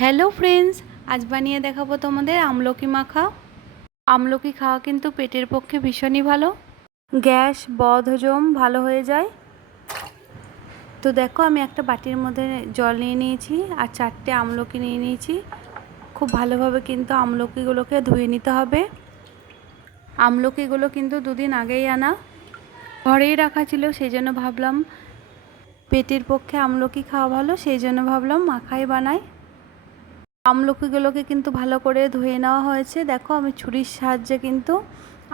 Hello friends, আজ বানিয়ে দেখাবো তোমাদের আমলকি মাখা। আমলকি খাওয়া কিন্তু পেটের পক্ষে ভীষণই ভালো। গ্যাস বদহজম ভালো হয়ে যায়। তো দেখো, আমি একটা বাটির মধ্যে জল নিয়ে নিয়েছি আর চারটে আমলকি নিয়ে নিয়েছি। খুব ভালোভাবে কিন্তু আমলকিগুলোকে ধুয়ে নিতে হবে। আমলকিগুলো কিন্তু দুদিন আগেই আনা। ঘরেই রাখা ছিল, সেই জন্য ভাবলাম পেটের পক্ষে আমলকি খাওয়া ভালো, সেই জন্য ভাবলাম মাখাই বানাই। আমলকিগুলোকে কিন্তু ভালো করে ধুয়ে নেওয়া হয়েছে। দেখো আমি ছুরির সাহায্যে কিন্তু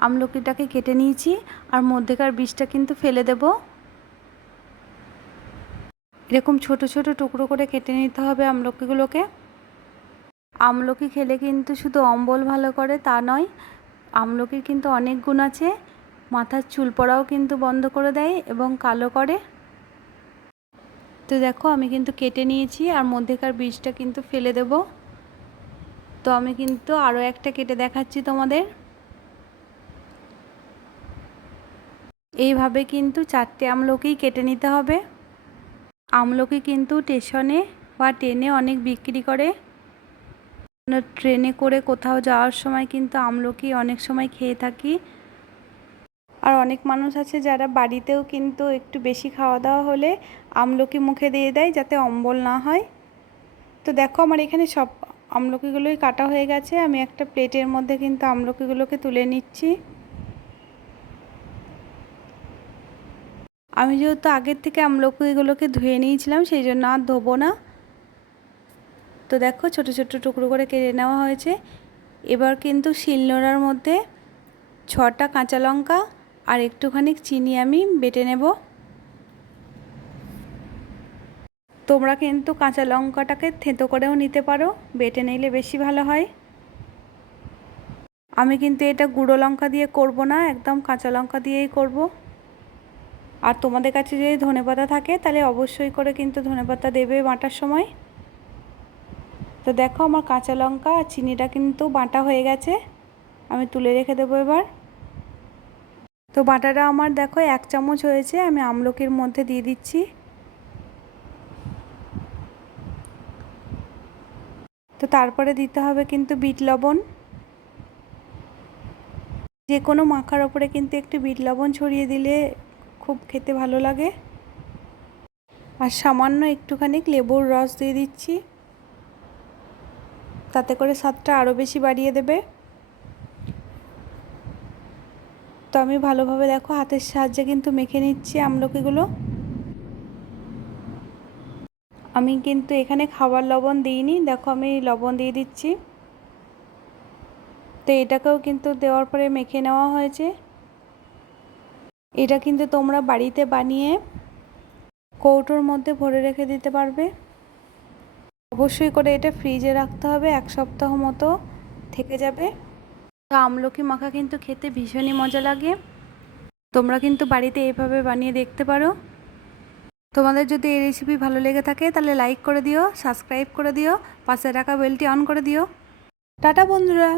আমলকিটাকে কেটে নিয়েছি আর মধ্যেকার বীজটা কিন্তু ফেলে দেব। এরকম ছোট ছোট টুকরো করে কেটে নিতে হবে আমলকিগুলোকে। আমলকি খেলে কিন্তু শুধু অম্বল ভালো করে তা নয়, আমলকির কিন্তু অনেক গুণ আছে। মাথার চুল পড়াও কিন্তু বন্ধ করে দেয় এবং কালো করে। তো দেখো আমি কিন্তু কেটে নিয়েছি আর মধ্যেকার বীজটা কিন্তু ফেলে দেব। তো আমি কিন্তু আরও একটা কেটে দেখাচ্ছি তোমাদের। এইভাবে কিন্তু চারটে আমলকিই কেটে নিতে হবে। আমলকি কিন্তু স্টেশনে বা ট্রেনে অনেক বিক্রি করে। ট্রেনে করে কোথাও যাওয়ার সময় কিন্তু আমলকি অনেক সময় খেয়ে থাকি। আর অনেক মানুষ আছে যারা বাড়িতেও কিন্তু একটু বেশি খাওয়া দাওয়া হলে আমলকি মুখে দিয়ে দেয় যাতে অম্বল না হয়। তো দেখো আমার এখানে সব আমলকিগুলোই কাটা হয়ে গেছে। আমি একটা প্লেটের মধ্যে কিন্তু আমলকিগুলোকে তুলে নিচ্ছি। আমি যেহেতু আগের থেকে আমলকিগুলোকে ধুয়ে নিয়েছিলাম, সেই জন্য আর ধোবো না। তো দেখো, ছোট ছোট টুকরো করে কেটে নেওয়া হয়েছে। এবার কিন্তু শিলনোড়ার মধ্যে ছটা কাঁচা লঙ্কা আর একটুখানি চিনি আমি বেটে নেব। তোমরা কিন্তু কাঁচা লঙ্কাটাকে থেঁতো করেও নিতে পারো, বেটে নিলে বেশি ভালো হয়। আমি কিন্তু এটা গুঁড়ো লঙ্কা দিয়ে করব না, একদম কাঁচা লঙ্কা দিয়েই করব। আর তোমাদের কাছে যদি ধনেপাতা থাকে, তাহলে অবশ্যই করে কিন্তু ধনেপাতা দেবে বাটার সময়। তো দেখো আমার কাঁচা লঙ্কা আর চিনিটা কিন্তু বাটা হয়ে গেছে, আমি তুলে রেখে দেবো এবার। তো বাটাটা আমার দেখো এক চামচ হয়েছে, আমি আমলকির মধ্যে দিয়ে দিচ্ছি। তো তারপরে দিতে হবে কিন্তু বিট লবণ। যে কোনো মাখার ওপরে কিন্তু একটু বিট লবণ ছড়িয়ে দিলে খুব খেতে ভালো লাগে। আর সামান্য একটুখানি লেবুর রস দিয়ে দিচ্ছি। তাতে করে স্বাদটা আরও বেশি বাড়িয়ে দেবে। তো আমি ভালোভাবে দেখো হাতের সাহায্যে কিন্তু মেখে নিচ্ছি আমলকিগুলো। আমি কিন্তু এখানে খাবার লবণ দিইনি। দেখো আমি লবণ দিয়ে দিচ্ছি। তো এটাকেও কিন্তু দেওয়ার পরে মেখে নেওয়া হয়েছে। এটা কিন্তু তোমরা বাড়িতে বানিয়ে কৌটোর মধ্যে ভরে রেখে দিতে পারবে। অবশ্যই করে এটা ফ্রিজে রাখতে হবে, এক সপ্তাহ মতো থেকে যাবে। তো আমলকি মাখা কিন্তু খেতে ভীষণই মজা লাগে। তোমরা কিন্তু বাড়িতে এভাবে বানিয়ে দেখতে পারো। তোমাদের যদি এই রেসিপি ভালো লেগে থাকে, তাহলে লাইক করে দিও সাবস্ক্রাইব করে দিও, পাশে রাখা বেলটি অন করে দিও। টাটা বন্ধুরা!